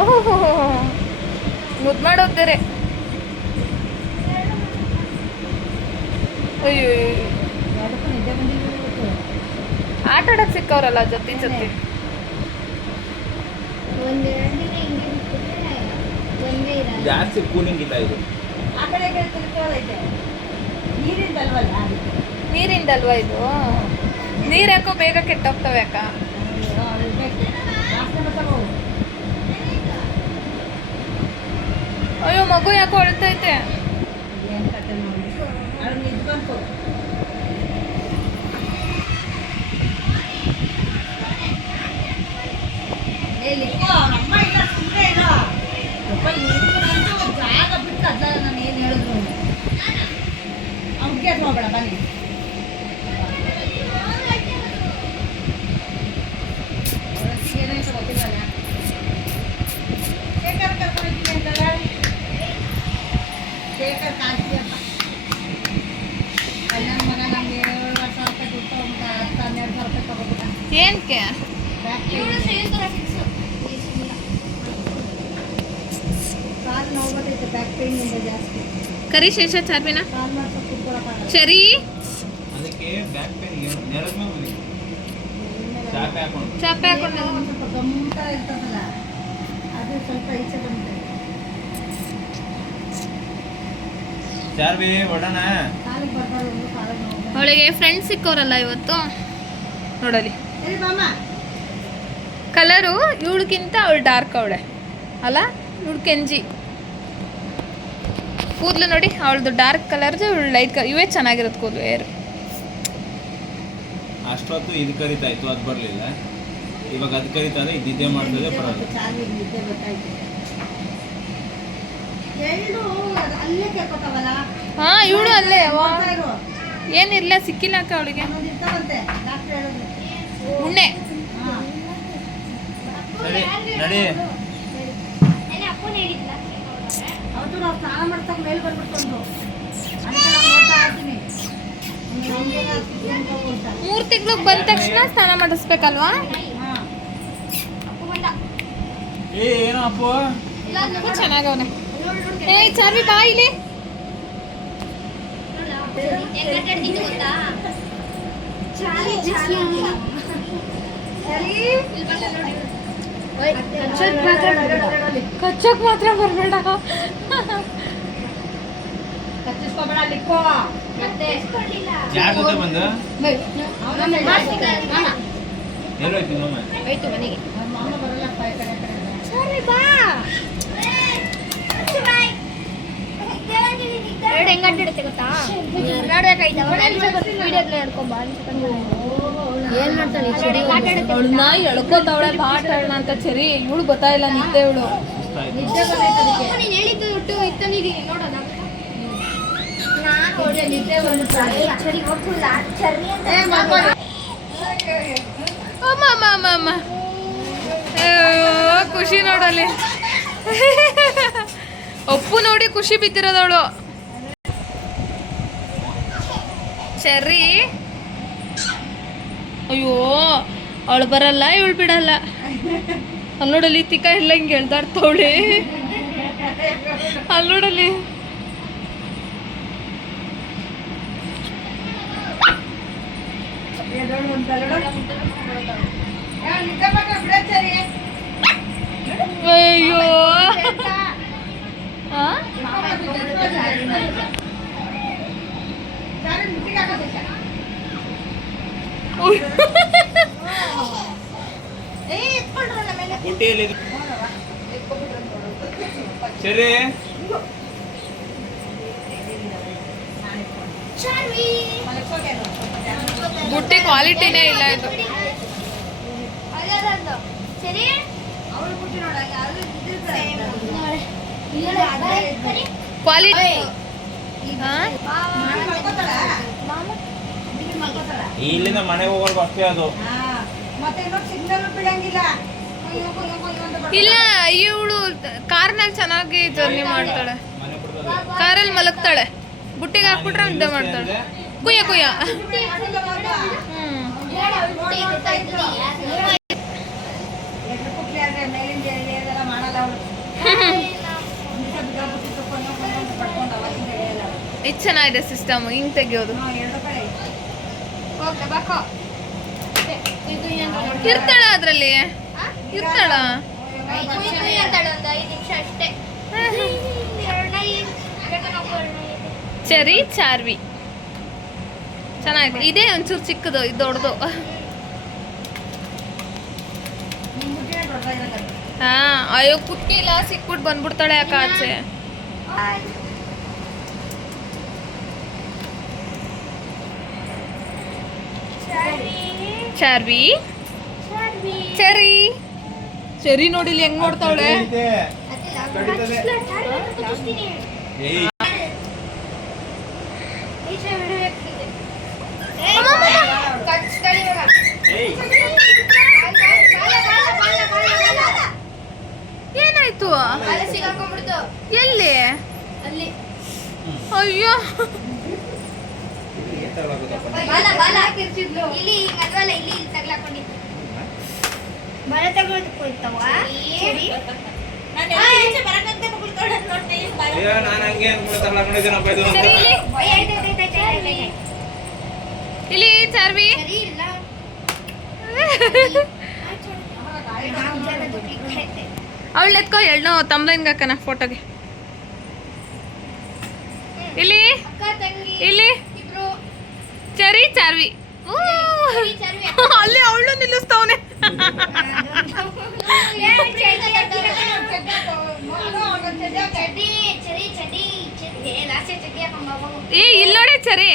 ಓಹೋ, ಮುದ್ದು ಮಾಡೋದ್ದರೆ. ಅಯ್ಯೋ, ಆಟ ಆಡಕ್ಕೆ ಸಿಕ್ಕವ್ರಲ್ಲ ಜೊತೆ. ಜಾಸ್ತಿ ಕೂಲಿಂಗ್ ಇಲ್ಲ ಇದು. ನೀರಿಂದಲ್ವಾ ಇದು? ನೀರು ಯಾಕೋ ಬೇಗ ಕೆಟ್ಟೋಗ್ತವೆ ಅಕ್ಕ. ಅಯ್ಯೋ, ಮಗು ಯಾಕೋ ಅಳ್ತೈತೆ. ಜಾಗ ಬಿಟ್ಟು ಅದ ನಾನು ಏನು ಹೇಳಿದ್ರು ಅವ್ನಿಗೆ ನೋಡ್ಬೇಡ ಬನ್ನಿ. ಏನಾಯ್ತು ಗೊತ್ತಿಲ್ಲ. ಶೇಖರ್ ಕರ್ಕೊಂಡಿದ್ದೀನಿ ಅಂತಲ್ಲ, ಶೇಖರ್ ಕಾಣ್ತೀಯಪ್ಪ. ಕಲ್ಯಾಣ ಮಗ ನಮಗೆ 7,000 ರೂಪಾಯಿ ದುಡ್ಡು 12,000 ರೂಪಾಯಿ ತಗೋಬಿಟ್ಟ. ಏನಕ್ಕೆ? ಕಾಲು ನೋಡ್ಬಿಟ್ಟೈತೆ, ಬ್ಯಾಕ್ ಪೇನ್ ಇಂದ ಜಾಸ್ತಿ. ಕರಿ ಶೇಷ ಚಾರ್ವಿನ ಕಾಲು ಮಾಡ್ಕೊಂಡು ಕುತ್ಕೊಳಕ್ಕಾಗಲ್ಲ. ಸರಿ. ಅದಕ್ಕೆ ಬ್ಯಾಕ್ ಪೇನ್ ನೆಲದ ಮೇಲೆ ಮನೆ ಚಾಪೆ ಹಾಕೊಂಡು ಒಂದು ಸ್ವಲ್ಪ ಗಮ್ಮಟ ಇರ್ತದಲ್ಲ, ಅದು ಸ್ವಲ್ಪ ಈಚೆ ಬಂದಿದೆ. ಚಾರ್ವಿ ಹೊಡೋಣ. ಕಾಲಿಗೆ ಬರ್ಬಾರ್ದು, ಒಂದು ಕಾಲಿಗೆ ನೋವು. ಅವಳಿಗೆ ಫ್ರೆಂಡ್ಸ್ ಸಿಕ್ಕೋರಲ್ಲ ಇವತ್ತು. ನೋಡಲಿ ಸರಿ ಬಾಮ್ಮ. ಕಲರು ಇವಳಿಗಿಂತ ಅವಳು ಡಾರ್ಕ್ ಅವಳೆ ಅಲ್ಲ, ಇವಳು ಕೆಂಜಿ. ಕೂದಲು ನೋಡಿ, ಅವಳದು ಡಾರ್ಕ್ ಕಲರ್ದು, ಇವಳು ಲೈಟ್ ಕಲರ್. ಇವೇ ಚೆನ್ನಾಗಿರುತ್ತೆ ಕೂದಲು, ಏರು. ಅಷ್ಟೊತ್ತು ಇದು ಕರಿತಾ ಇತ್ತು, ಅದು ಬರಲಿಲ್ಲ. ಇವಾಗ ಅದು ಕರಿತಾರೆ, ಇದು ನಿದ್ದೆ ಮಾಡ್ತದೆ, ಬರೋದು. ಚಾರ್ವಿಗೆ ನಿದ್ದೆ ಗೊತ್ತಾಯ್ತು. ಎರಡು ಅಲ್ಲೇ ಕೇಳ್ಕೊತಾವಲ್ಲ. ಹಾ, ಇವಳು ಅಲ್ಲೇ. ನೋಡ್ತಾ ಇರು. ಏನಿಲ್ಲ, ಸಿಕ್ಕಿಲ್ಲ ಅಕ್ಕ ಅವಳಿಗೆ. ಅನ್ನೋದು ಇರ್ತಾವಂತೆ, ಡಾಕ್ಟ್ರ್ ಹೇಳಿದ್ರು. ಉಣ್ಣೆ. ಹಾಂ, ಸರಿ ನಡಿ. ಅವತ್ತು ನಾವು ಸ್ನಾನ ಮಾಡ್ತಾ ಮೇಲೆ ಬಂದ್ಬಿಟ್ಟು ಅದಕ್ಕೆ ನಾನು ನೋಡ್ತಾ ಇರ್ತೀನಿ. 3 ತಿಂಗ್ಳಿಗೆ ಬಂದ ತಕ್ಷಣ ಸ್ನಾನ ಮಾಡಿಸ್ಬೇಕಲ್ವಾ? ಹಾಂ, ಏನೋ ಅಪ್ಪು ಚೆನ್ನಾಗವನೆ. ಏ ಚಾರ್ವಿ ಬಾ ಇಲ್ಲಿ. ಕಚ್ಚಕ್ ಮಾತ್ರ ಬರ್ಬೇಡ. ಕಚ್ಚಿಸ್ಕೊಬೇಡ, ಲಿಕ್ಕೋ. ಯಾರ ಜೊತೆ ಬಂದ ಎಲ್ಲೋಯ್ತು ಮಾಮ? ಮಾಮ ಬರಲ್ಲಪ್ಪ ಈ ಕಡೆ ಕಡೆ. ಎರಡು ಹೆಂಗ್ ಅಡ್ಡಿಡುತ್ತೆ ಗೊತ್ತಾ? ಏನ್ ಮಾಡ್ತಾಳೆ ಅವಳನ್ನ ಎಳ್ಕೋತಾವಳೆ ಬಾಟಣ್ಣ ಅಂತ. ಸರಿ, ಇವಳು ಗೊತ್ತಾಯಿಲ್ಲ, ನಿದ್ದೆ ಇವಳು. ನಿದ್ದೆ ಬಂದೈತೆ ಅದಕ್ಕೆ. ನೀನ್ ಹೇಳಿದ್ದು ಒಟ್ಟು ಇತ್ತನಿದೀನಿ ನೋಡೋಣ. ನಿದ್ದೆ ಬಂದ್ಬಿಡ್ತಾಳೆ. ಅಮ್ಮ ಖುಷಿ ನೋಡಲ್ಲಿ. ಅಪ್ಪು ನೋಡಿ ಖುಷಿ ಬಿದ್ದಿರೋದವಳು. ಸರಿ, ಅಯ್ಯೋ ಅವಳು ಬರಲ್ಲ, ಇವಳು ಬಿಡಲ್ಲ. ಅಲ್ಲಿ ನೋಡಲ್ಲಿ ತಿಕ್ಕ ಎಲ್ಲ ಹಿಂಗೆ ಎಳ್ದಾಡ್ತವಳೆ. ಅಲ್ಲಿ ನೋಡಲ್ಲಿ. ಅಯ್ಯೋ, ಬುಟ್ಟಿಯಲ್ಲಿ ಸರಿ. ಬುಟ್ಟಿ ಕ್ವಾಲಿಟಿನೇ ಇಲ್ಲ ಇದು. ಸರಿ, ಕ್ವಾಲಿಟಿ ಇಲ್ಲಿಂದ ಮನೆಗೆ ಹೋಗೋರ್ಗು ಅಷ್ಟೇ ಅದು. ಮತ್ತೆ ಸಿಗ್ನಲ್ ಬಿಡಂಗಿಲ್ಲ. ಇಲ್ಲ, ಇವಳು ಕಾರ್ನಲ್ಲಿ ಚೆನ್ನಾಗಿ ಜರ್ನಿ ಮಾಡ್ತಾಳೆ. ಕಾರಲ್ಲಿ ಮಲಗ್ತಾಳೆ, ಬುಟ್ಟಿಗೆ ಹಾಕ್ಬಿಟ್ರೆ ನಿದ್ದೆ ಮಾಡ್ತಾಳೆ. ಕುಯ್ಯ ಕುಯ್ಯ. ಮಾಡಲ್ಲ ಅವಳು. ಇದು ಚೆನ್ನಾಗಿದೆ ಸಿಸ್ಟಮ್, ಹಿಂಗ್ ತೆಗಿಯೋದು. ಎರಡು ಕಡೆ ಹೋಗ್ತಾ ಬಾಕೋ ಇದು ಏನು ಇರ್ತಾಳ ಅದ್ರಲ್ಲಿ, ಇರ್ತಾಳ. ಅಂತಾಳೆ ಒಂದು 5 ನಿಮಿಷ ಅಷ್ಟೇ. ಚೆರಿ ಚಾರ್ವಿ ಚೆನ್ನಾಗಿದೆ. ಇದೇ ಒಂಚೂರು ಚಿಕ್ಕದು, ಇದು ದೊಡ್ಡದು. ನಿಮ್ಮ ಮುಟ್ಟಿನ ದೊಡ್ಡದಾಗಿರಲ್ಲ. ಹಾ, ಅಯ್ಯೋ ಕುಟ್ಕಿಲ್ಲ, ಸಿಕ್ಬಿಟ್ಟು ಬಂದ್ಬಿಡ್ತಾಳೆ ಯಾಕೆ ಆಚೆ. ಚಾರ್ವಿ ಚೆರಿ ಚೆರಿ ನೋಡಿಲಿ ಹೆಂಗ್ ನೋಡ್ತಾವಳೆ. ಏನಾಯ್ತು? ಎಲ್ಲಿ? ಅಲ್ಲಿ ಅಯ್ಯೋ ಇಲ್ಲಿ ಮದ್ವಲ್ಲ ಇಲ್ಲಿ ತಗ್ಲಾಕೊಂಡಿದ್ದು ಬರ ತಗೊಳ್ತಾವ. ನಾನು ಹಂಗೆ ಅನ್ಕೊಳ್ತಾರಲ್ಲ ನೋಡಿದ್ದೀನಪ್ಪ ಇದು. ಸರಿ ಇಲ್ಲಿ ಚಾರ್ವಿ. ಸರಿ ಇಲ್ಲ ಅವಳು ಎತ್ಕೋ ಎಳ್ನೋ ತಮ್ಲೈನ್ಗೆ ಹಾಕನ ಫೋಟೋಗೆ. ಇಲ್ಲಿ ಅಕ್ಕ ತಂಗಿ ಇಲ್ಲಿ ಇಬ್ರು ಚೆರಿ ಚಾರ್ವಿ. ಚರ್ವಿ ಅಲ್ಲಿ ಅವಳು ನಿಲ್ಲಿಸ್ತವನೆ. ಏ ಇಲ್ಲಿ ನೋಡಿ ಚೆರಿ.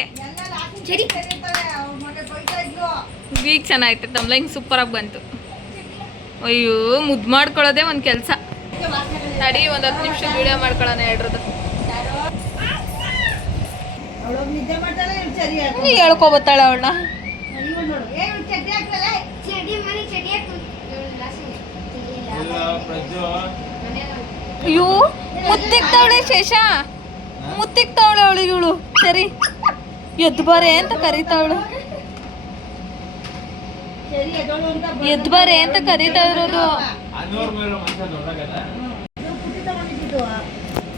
ಈಗ ಚೆನ್ನಾಯ್ತು, ತಮ್ಲೈನ್ ಸೂಪರ್ ಆಗಿ ಬಂತು. ಅಯ್ಯೋ ಮುದ್ದು ಮಾಡ್ಕೊಳ್ಳೋದೇ ಒಂದು ಕೆಲಸ. ನಡಿ ಒಂದು 10 ನಿಮಿಷ ವಿಡಿಯೋ ಮಾಡ್ಕೊಳ್ಳೋಣ ಎರಡ್ರದ್ದು. ಅವಳೊಬ್ಬ ನಿದ್ದೆ ಮಾಡ್ತಾಳೆ, ಇವ್ಳು ಚರಿ ಹಾಕ್ತಾಳೆ. ನೀ ಹೇಳ್ಕೊಬತ್ತಾಳ ಅವಳನ್ನ. ಇವ್ಳು ನೋಡು, ಏ ಇವ್ಳು ಚಡ್ಡಿ ಹಾಕ್ತಾಳೆ. ಚಡಿ ಮನೆ ಚಡಿ ಇಲ್ಲ ಪ್ರಜ್ಜು, ಅಯ್ಯೋ ಮುತ್ತಿಕ್ತಾವಳೆ ಶೇಷ, ಮುತ್ತಿಕ್ತಾವಳೆ ಅವಳು ಇವಳು. ಸರಿ ಎದ್ದು ಬಾರೆ ಅಂತ ಕರೀತಾವಳು, ಚರಿ ಎದ್ದೋಳು ಅಂತ ಎದ್ದು ಬಾರೆ ಅಂತ ಕರೀತಾ ಇರೋದು. 100 ಮೇಲೆ ಮನುಷ್ಯ ದೊಡ್ಡಾಗಲ್ಲ. ಇದು ಪುಟ್ಟಿ ತಗೊಂಡಿದ್ದು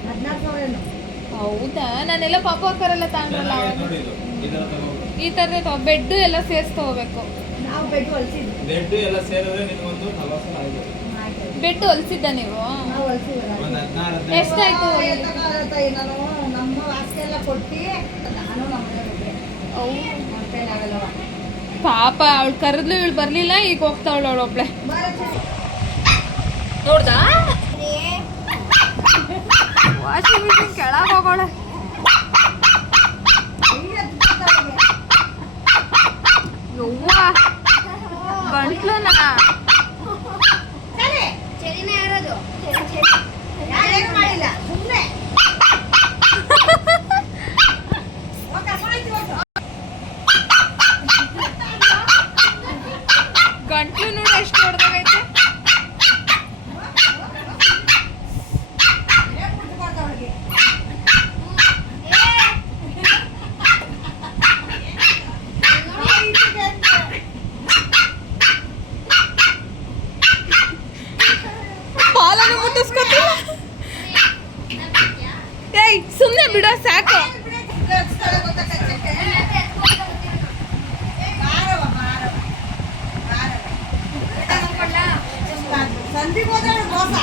14,000 ಏನು. ಹೌದಾ? ನಾನೆಲ್ಲ ಪಾಪ ಹಾಕರೆಲ್ಲ ತಗೊಂಡ್ರಲ್ಲ ಚೆನ್ನಾಗಿದೆ ನೋಡಿ ಇದು. ಇದನ್ನ ತಗೋಬೇಕು. ಈ ಥರದ ಬೆಡ್ ಎಲ್ಲ ಸೇರಿಸಿ ತಗೋಬೇಕು. ನಾವು ಬೆಡ್ ಹೊಲ್ಸಿದ್ವಿ. ಬೆಡ್ ಎಲ್ಲ ಸೇರಿದ್ರೆ ನಿನಗೊಂದು 40 ಸಾವಿರ ಆಗಿದೆ. ಬೆಡ್ ಹೊಲ್ಸಿದ್ದ ನೀವು? ನಾವು ಹೊಲ್ಸಿದ್ವಿ. ಒಂದು 16 ಎಷ್ಟಾಯ್ತು? ನಾನು ನಮ್ಮ ವಾಸ್ಕೆ ಎಲ್ಲ ಕೊಟ್ಟು ನಾನು ನಮ್ಮನೆ ಮತ್ತೆ ನಾವೆಲ್ಲವ ಪಾಪ ಅವಳು ಕರೆದ್ಲು, ಇವಳು ಬರ್ಲಿಲ್ಲ, ಈಗ ಹೋಗ್ತಾವಳು ಅವಳು ಒಬ್ಳೆ. ಬಾರ ಚರಿ. ನೋಡ್ದಾ? ವಾಷಿಂಗ್ ಮಿಷಿನ್ ಕೆಳಗೆ ಹೋಗೋಳೆ. ಹಿಂಗೆ ಎತ್ಕೊತಾಳೆ. ಯವ್ವ ಗಂಟ್ಲುನಾ? ಚರಿ. ಚರಿನೇ ಯಾರದು ಯಾರೇನು ಮಾಡಿಲ್ಲ, ಸುಮ್ಮನೆ ಗಂಟ್ಲು ನೋಡಿ ಎಷ್ಟು ಹೊಡೆದಾಗೈತೆ. ಪಾಲನೆ ಮುಟ್ಟಿಸ್ಕೊತಿಲ್ಲ. ಏಯ್ ಸುಮ್ಮನೆ ಬಿಡೋ ಸಾಕು. ಸಂದಿಗೆ ಹೋದಳು ಮೋಸ.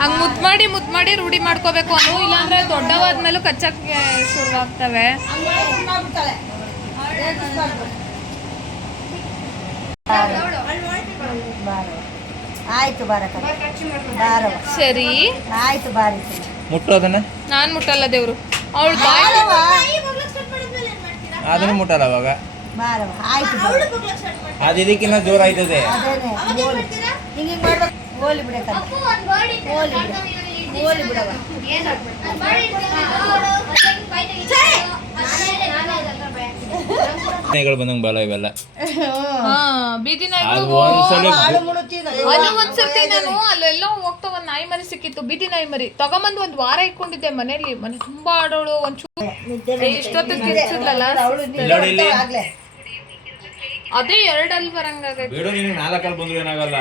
ಹಂಗ್ ಮುದ್ ಮಾಡಿ ರೂಢಿ ಮಾಡ್ಕೋಬೇಕು ಅನು, ಇಲ್ಲಾಂದ್ರೆ ದೊಡ್ಡವಾದ್ಮೇಲೂ ಕಚ್ಚಕ್ಕೆ ಶುರುವಾಗ್ತವೆ. ಆಯ್ತು ಬಾರಕ ಬಾರವ. ಸರಿ ಆಯ್ತು ಬಾರಿ. ಮುಟ್ಟೋದನ್ನ ನಾನ್ ಮುಟ್ಟಲ್ಲ ದೇವ್ರು. ಅವಳು ಬಾಯ್ ಅದನ್ನು ಮುಟ್ಟಲ್ಲ ಅವಾಗ. ಬಾರವ ಆಯ್ತು. ಅದು ಇದಕ್ಕಿನ್ನ ಜೋರ ಆಯ್ತದೆ. ಅದೇನೆ ಹಿಂಗೆ ಮಾಡ್ಬೇಕು. ಹೋಲಿ ಬಿಡಕ್ಕ ಹೋಲಿ ಬಿಡವ. ನಾಯಿಗಳು ಬಂದಂಗೆ ಬಾಲ ಇವೆಲ್ಲ. ಹಾ ಬೀದಿ ನಾಯಿಗಳು. ಅದು ಒಂದ್ಸಲ ಅದು ಒಂದ್ಸರ್ತಿ ನಾನು ಅಲ್ಲೆಲ್ಲ ಹೋಗ್ತಾ ಒಂದ್ ನಾಯಿ ಮರಿ ಸಿಕ್ಕಿತ್ತು, ಬೀದಿ ನಾಯಿ ಮರಿ ತಗೊಂಬಂದು 1 ವಾರ ಇಟ್ಕೊಂಡಿದ್ದೆ ಮನೇಲಿ. ಮನೆ ತುಂಬಾ ಆಡೋಳು, ಒಂಚೂರು ಇಷ್ಟೊತ್ತು ಕಿರ್ಚಿದ್ಲಲ್ಲ. ನೋಡಿ ಇಲ್ಲಿ. ಆಗ್ಲೇ ಅದೇ 2 ಅಲ್ಲಿ ಬರಂಗಾಗೈತೆ. ಬೇಡ, ನಿನಗೆ 4 ಬಂದ್ರು ಏನಾಗಲ್ಲ.